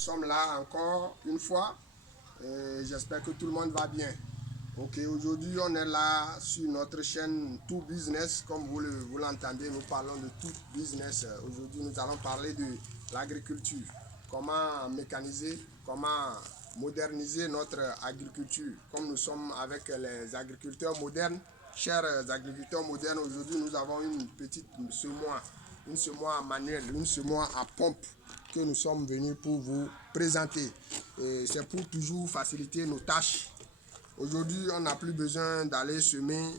sommes là encore une fois. J'espère que tout le monde va bien. Ok, aujourd'hui on est là sur notre chaîne Tout Business. Comme vous l'entendez, nous parlons de tout business. Aujourd'hui nous allons parler de l'agriculture. Comment mécaniser, comment moderniser notre agriculture. Comme nous sommes avec les agriculteurs modernes, chers agriculteurs modernes, aujourd'hui nous avons une petite semoire. Une semoire manuelle, une semoire à pompe que nous sommes venus pour vous présenter. C'est pour toujours faciliter nos tâches. Aujourd'hui, on n'a plus besoin d'aller semer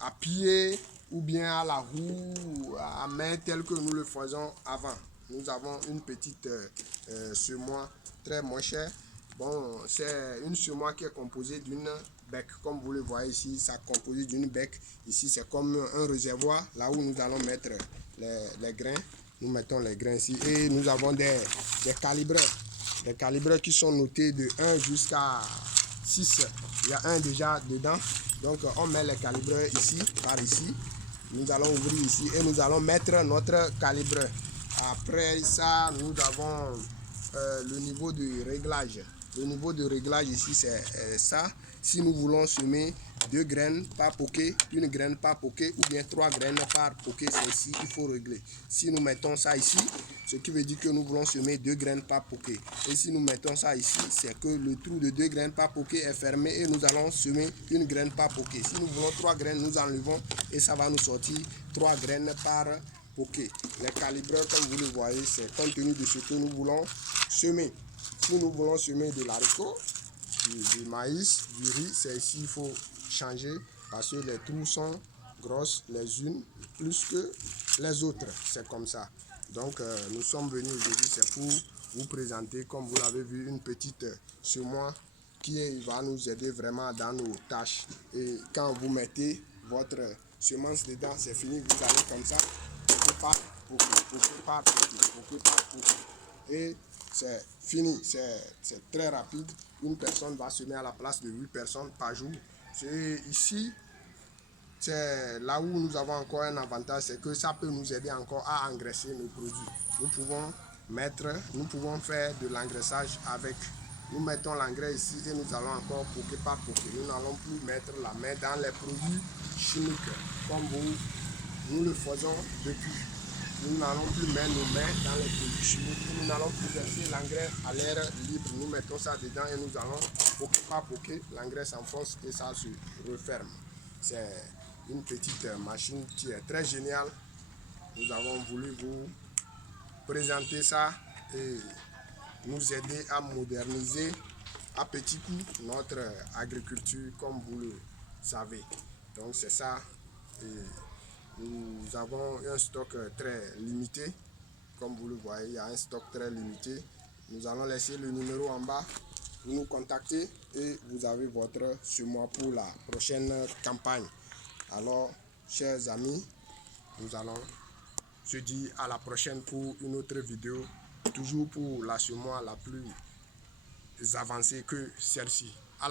à pied ou bien à la roue, à main tel que nous le faisons avant. Nous avons une petite semoire très moins chère. Bon, c'est une semoire qui est composée d'une bec. Comme vous le voyez ici, ça est composé d'une bec. Ici, c'est comme un réservoir, là où nous allons mettre les grains. Nous mettons les grains ici et nous avons des calibreurs. Des calibreurs qui sont notés de 1 jusqu'à 6. Il y a un déjà dedans. Donc on met les calibreurs ici, par ici. Nous allons ouvrir ici et nous allons mettre notre calibreur. Après ça, nous avons le niveau de réglage. Le niveau de réglage ici, c'est ça. Si nous voulons semer 2 graines par poquet, une graine par poquet ou bien 3 graines par poquet, c'est ici qu'il faut régler. Si nous mettons ça ici, ce qui veut dire que nous voulons semer 2 graines par poquet. Et si nous mettons ça ici, c'est que le trou de 2 graines par poquet est fermé et nous allons semer une graine par poquet. Si nous voulons 3 graines, nous enlevons et ça va nous sortir 3 graines par poquet. Les calibreurs, comme vous le voyez, c'est compte tenu de ce que nous voulons semer. Si nous voulons semer de l'haricot, du maïs, du riz, c'est ici qu'il faut changer parce que les trous sont grosses les unes plus que les autres. C'est comme ça. Donc nous sommes venus aujourd'hui, c'est pour vous présenter, comme vous l'avez vu, une petite semoire qui va nous aider vraiment dans nos tâches. Et quand vous mettez votre semence dedans, c'est fini, vous allez comme ça, et c'est fini, c'est très rapide. Une personne va semer à la place de 8 personnes par jour. C'est ici, c'est là où nous avons encore un avantage, c'est que ça peut nous aider encore à engraisser nos produits. Nous pouvons faire de l'engraissage avec. Nous mettons l'engrais ici et nous allons encore poquer par poquer. Nous n'allons plus mettre la main dans les produits chimiques comme nous le faisons depuis. Nous n'allons plus mettre nos mains dans les produits chimiques. Nous n'allons plus verser l'engrais à l'air libre. Nous mettons ça dedans et nous allons poquer par poquer. L'engrais s'enfonce et ça se referme. C'est une petite machine qui est très géniale. Nous avons voulu vous présenter ça et nous aider à moderniser à petit coup notre agriculture comme vous le savez. Donc c'est ça. Et nous avons un stock très limité. Comme vous le voyez, il y a un stock très limité. Nous allons laisser le numéro en bas. Vous nous contactez et vous avez votre semoir pour la prochaine campagne. Alors, chers amis, nous allons se dire à la prochaine pour une autre vidéo. Toujours pour la semoire la plus avancée que celle-ci.